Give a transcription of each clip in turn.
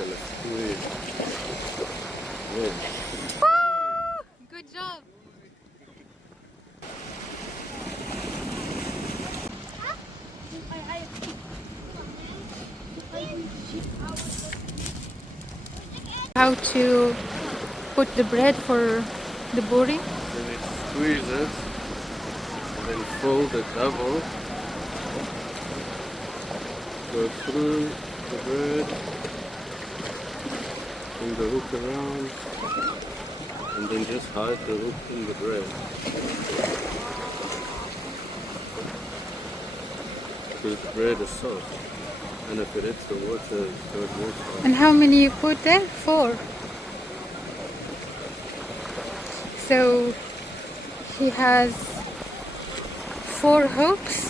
gonna squeeze. Good. Good job. How to put the bread for the buri? Then it squeezes, and then fold it double. Go through the bread, bring the hook around, and then just hide the hook in the bread. Because the bread is soft, and if it hits the water, it's got more soft. And how many you put there? 4. So he has 4 hooks.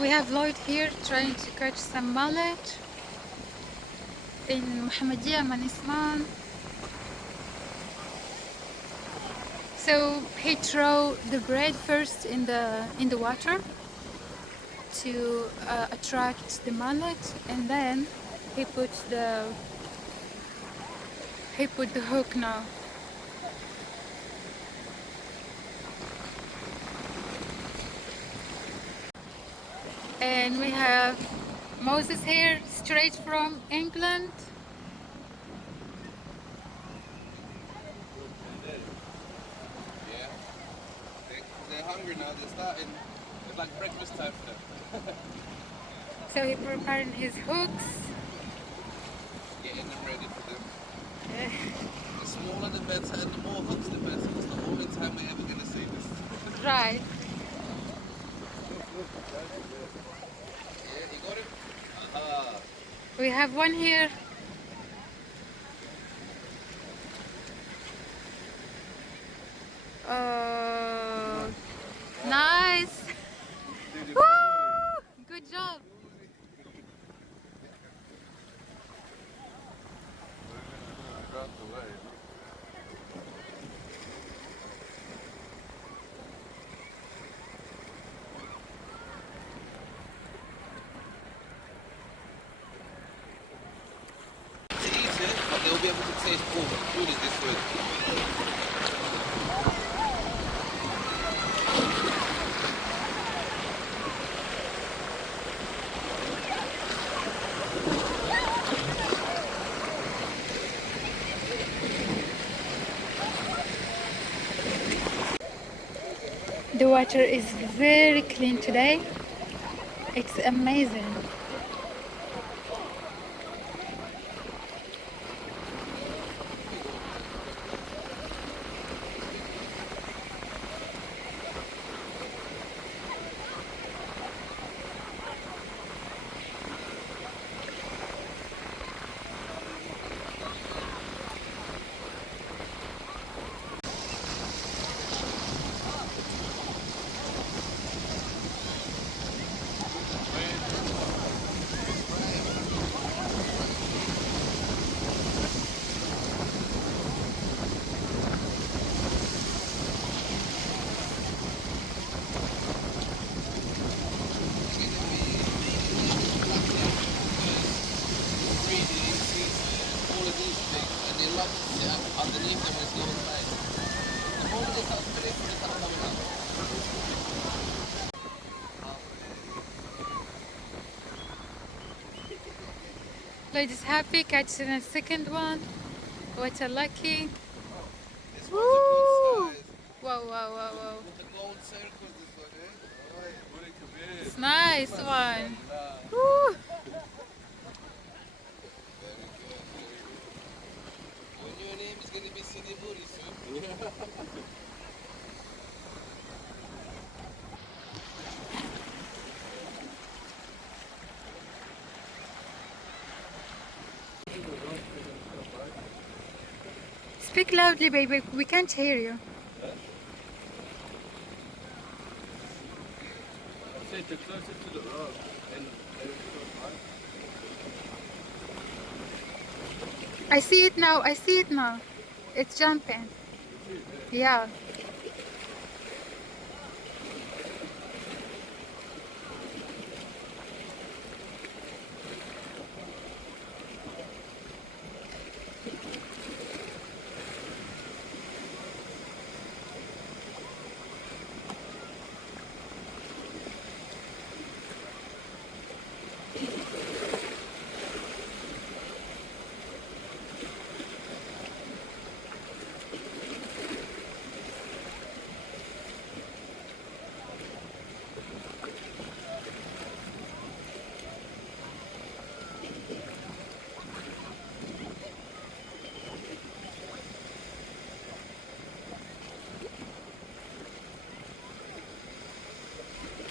We have Lloyd here trying to catch some mullet in Muhammadiyah Manisman. So he throw the bread first in the water to attract the mullet, and then he put the hook now. And we have Moses here, straight from England. Yeah. They're hungry now. They're starting. It's like breakfast time for them. So he preparing his hooks. Getting them ready for them. The smaller the better, and the more hooks the better. It's the only time we're ever going to see this. Right. Yeah, you got it? Aha. We have one here. Nice. Woo! Good job. To eat it, but they'll be able to taste food. Food is this good. The water is very clean today. It's amazing. Underneath them is no light. The moment they start spinning, they start coming out. Lloyd is happy catching a second one. What a lucky. This Woo! one's a good size. Wow, wow, wow, wow. With the gold circles, this one, eh? It's nice one. Woo! Your name is going to be Sidi Buri soon. Speak loudly, baby. We can't hear you. I said to closer to the road and I see it now. I see it now. It's jumping. Yeah.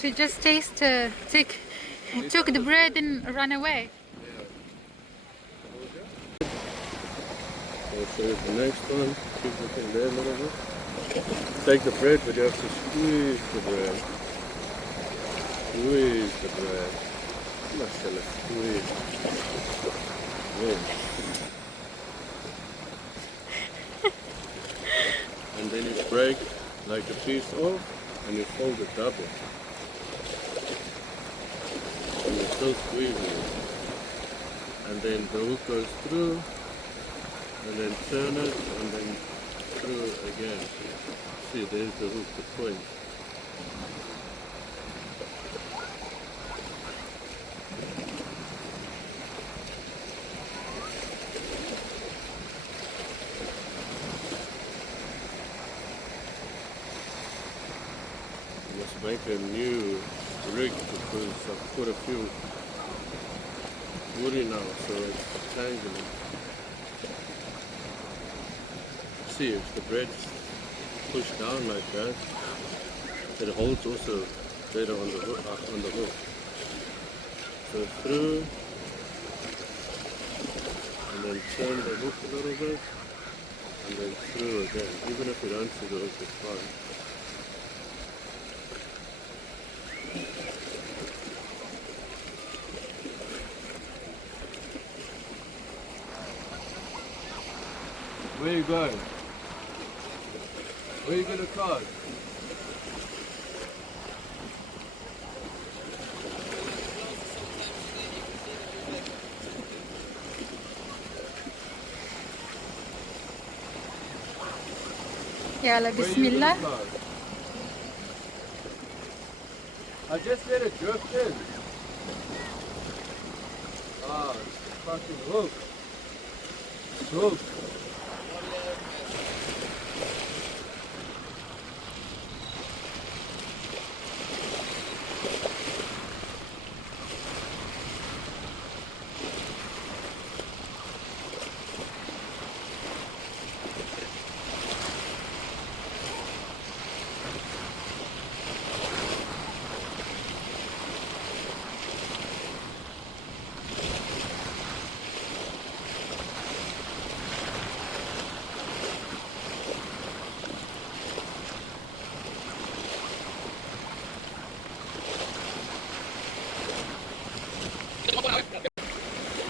She just took the bread and ran away. I'll show you the next one. Keep looking there a little bit. Take the bread, but you have to squeeze the bread. Squeeze the bread. Mashallah, squeeze. Yeah. And then you break like a piece off and you fold it double. And you're still squeezing it. And then the hook goes through, and then turn it, and then through again. See, there's the hook, the point. You must make a new rig because I've put a few woody now, so it's tangling. See, if the bread's pushed down like that, it holds also better on the hook. So through, and then turn the hook a little bit, and then through again. Even if you don't see the hook, it's fine. Where you going? Where you gonna climb? Yalla, bismillah. I just let it drift in. Ah, it's fucking hook. Hook.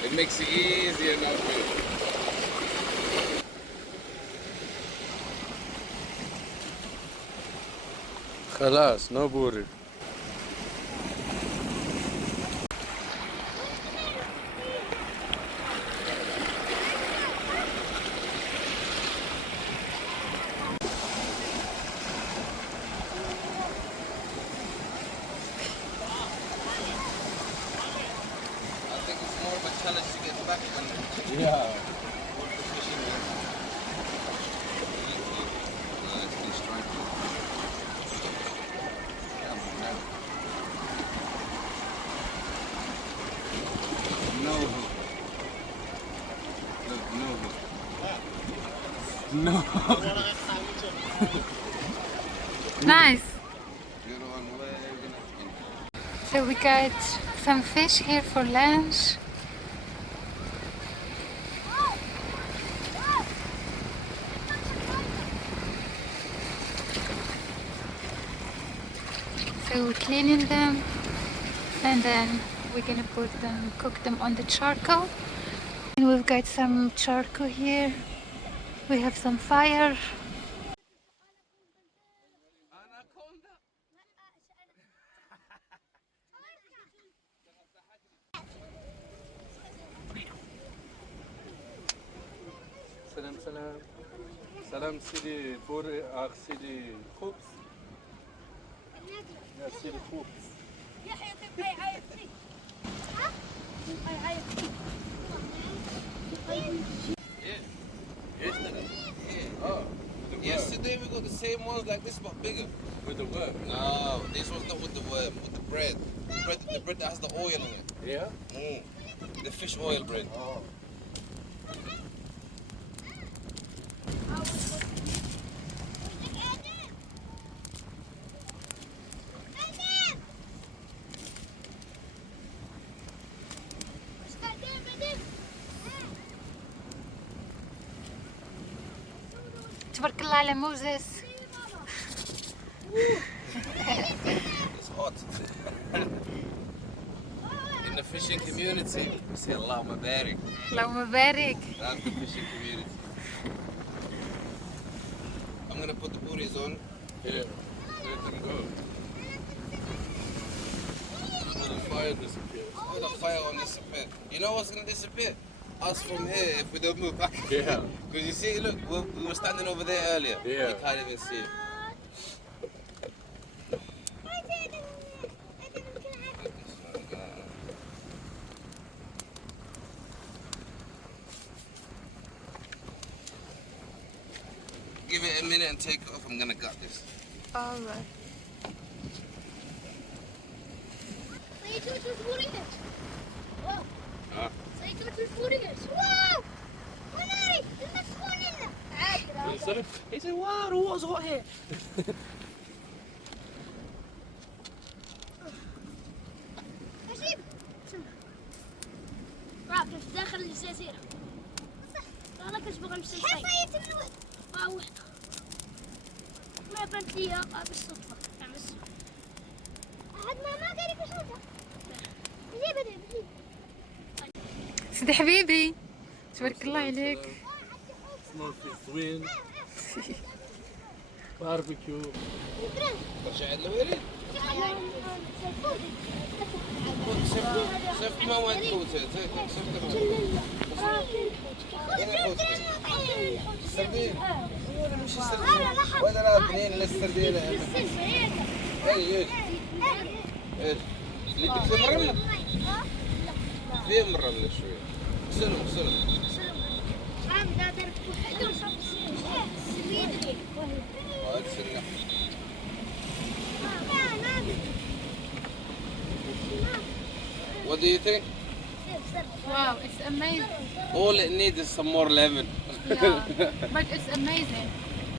It makes it easier now for you. خلاص, no booty. Challenge to get back when yeah. No hook. Look, no hook. No. Nice. So we got some fish here for lunch. So we're cleaning them, and then we're gonna cook them on the charcoal. And we've got some charcoal here. We have some fire. سلام سلام سلام سيدي بوري سيدي خبز يا سيدي خبز Yesterday? Yeah. Oh. Yesterday we got the same ones like this but bigger. With the worm? No, this one's not with the worm, with the bread. The bread that has the oil in it. Yeah? The fish oil bread. Oh. تبارك الله على موزس. It's hot. In the fishing community, we say Allahumma barik. اللهم بارك. That's the fishing community. I'm gonna put the booties on. Yeah. Let them go. When the fire disappears. Oh, the fire on disappear. You know what's gonna disappear? Us from here if we don't move back. Yeah. Because you see, look, we were standing over there earlier. Yeah. You can't even see it. Give it a minute and take it off. I'm gonna gut this. All right. He said, wow, the water's hot here. رافض داخل الجزيرة. قالك ايش بغى نمشي نصيد. واحد. ما بنت ليها بالصدفة. بس. أحد ما قال لك شوفها. جيب. سيدي حبيبي تبارك الله عليك. Smoky swing. Barbecue. برجع اللويري. سيف ما وين تفوت سردين مش السردين ولا لا اثنين للسردين ايش ايش اللي تكسر الرملة فيهم الرملة شوية سلم What do you think? Wow, it's amazing. All it needs is some more lemon. Yeah, but it's amazing.